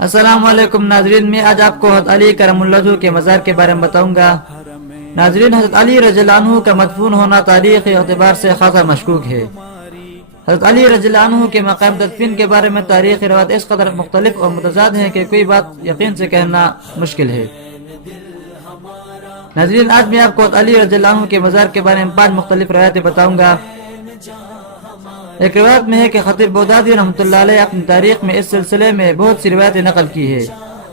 السلام علیکم ناظرین، میں آج آپ کو حضرت علی کرم اللہ وجہہ کے مزار کے بارے میں بتاؤں گا۔ ناظرین، حضرت علی رضی اللہ عنہ کا مدفون ہونا تاریخی اعتبار سے خاصا مشکوک ہے۔ حضرت علی رضی اللہ عنہ کے مقام تدفین کے بارے میں تاریخی روایت اس قدر مختلف اور متضاد ہیں کہ کوئی بات یقین سے کہنا مشکل ہے۔ ناظرین، آج میں آپ کو حضرت علی رضی اللہ عنہ کے مزار کے بارے میں 5 مختلف روایتیں بتاؤں گا۔ ایک روایت میں ہے کہ خطیب بغدادی رحمۃ اللہ علیہ اپنی تاریخ میں اس سلسلے میں بہت سی روایتیں نقل کی ہے۔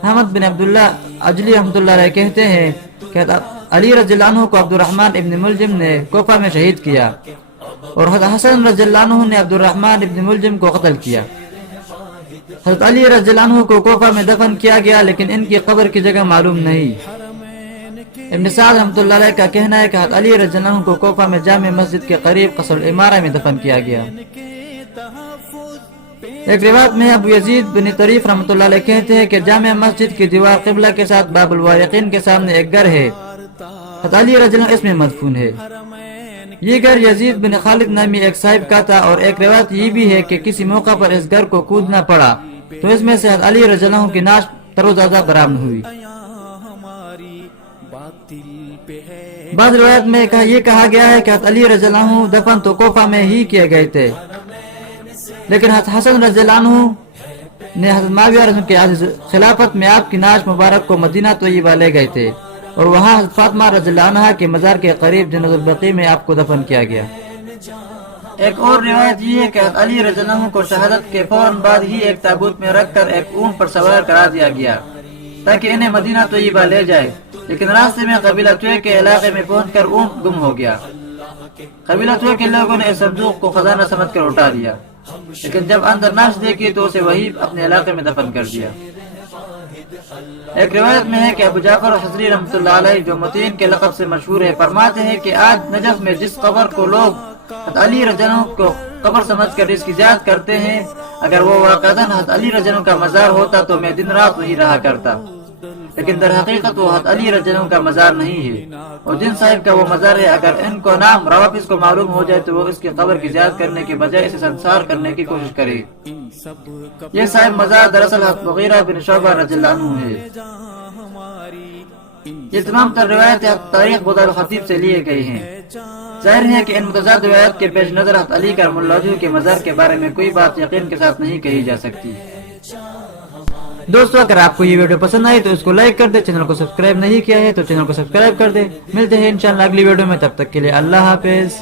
احمد بن عبداللہ عجلی رحمۃ اللہ علیہ کہتے ہیں کہ علی رضی اللہ عنہ کو عبد الرحمن ابن ملجم نے کوفہ میں شہید کیا، اور حضرت حسن رضی اللہ عنہ نے عبد الرحمن ابن ملجم کو قتل کیا۔ حضرت علی رضی اللہ عنہ کو کوفہ میں دفن کیا گیا، لیکن ان کی قبر کی جگہ معلوم نہیں۔ ابن سعد رحمۃ اللہ علیہ کا کہنا ہے کہ حضرت علی رضی اللہ عنہ کو کوفہ میں جامع مسجد کے قریب قصر الامارہ میں دفن کیا گیا۔ ایک روایت میں ابو یزید بن طریف رحمۃ اللہ علیہ کہتے ہیں کہ جامع مسجد کی دیوار قبلہ کے ساتھ باب الوارقین کے سامنے ایک گھر ہے، حضرت علی رضی اللہ عنہ اس میں مدفون ہے۔ یہ گھر یزید بن خالد نامی ایک صاحب کا تھا، اور ایک روایت یہ بھی ہے کہ کسی موقع پر اس گھر کو کودنا پڑا تو اس میں سے حضرت علی رضی اللہ عنہ کی نعش تروتازہ برآمد ہوئی۔ بعض روایت میں یہ کہا گیا ہے کہ حضرت علی رضی اللہ عنہ دفن تو کوفہ میں ہی کیے گئے تھے، لیکن حضرت حسن رضی اللہ عنہ نے حضرت معاویہ رضی اللہ عنہ کے خلافت میں آپ کی نعش مبارک کو مدینہ طیبہ لے گئے تھے، اور وہاں حضرت فاطمہ رضی اللہ عنہ کے مزار کے قریب جنت البقیع میں آپ کو دفن کیا گیا۔ ایک اور روایت یہ ہے کہ حضرت علی رضی اللہ عنہ کو شہادت کے فوراً بعد ہی ایک تابوت میں رکھ کر ایک اونٹ پر سوار کرا دیا گیا تاکہ انہیں مدینہ طیبہ لے جائے، لیکن راستے میں قبیلہ طویع کے علاقے میں پہنچ کر اونٹ گم ہو گیا۔ قبیلہ طویع کے لوگوں نے اس صندوق کو خزانہ سمجھ کر اٹھا لیا، لیکن جب اندر نعش دیکھی تو اسے وہی اپنے علاقے میں دفن کر دیا۔ ایک روایت میں ہے کہ ابو جعفر حضری رحمۃ اللہ علیہ، جو متین کے لقب سے مشہور ہے، فرماتے ہیں کہ آج نجف میں جس قبر کو لوگ حضرت علی رضی اللہ عنہ کو قبر سمجھ کر اس کی زیارت کرتے ہیں، اگر وہ واقعتاً حضرت علی رضی اللہ عنہ کا مزار ہوتا تو میں دن رات وہی رہا کرتا، لیکن در حقیقت وہ حضرت علی رضی اللہ عنہ کا مزار نہیں ہے، اور جن صاحب کا وہ مزار ہے، اگر ان کو نام روافظ کو معلوم ہو جائے تو وہ اس کی قبر کی زیارت کرنے کے بجائے اسے سنسار کرنے کی کوشش کرے۔ یہ صاحب مزار دراصل حضرت مغیرہ بن شعبہ رضی اللہ عنہ ہے۔ یہ تمام تر روایت تاریخ بغداد الخطیب سے لیے گئے ہیں۔ ظاہر ہے کہ ان متضاد روایات کے پیش نظر حضرت علی کرم اللہ وجہہ کے مزار کے بارے میں کوئی بات یقین کے ساتھ نہیں کہی جا سکتی۔ دوستو، اگر آپ کو یہ ویڈیو پسند آئی تو اس کو لائک کر دیں، چینل کو سبسکرائب نہیں کیا ہے تو چینل کو سبسکرائب کر دیں۔ ملتے ہیں انشاءاللہ اگلی ویڈیو میں، تب تک کے لیے اللہ حافظ۔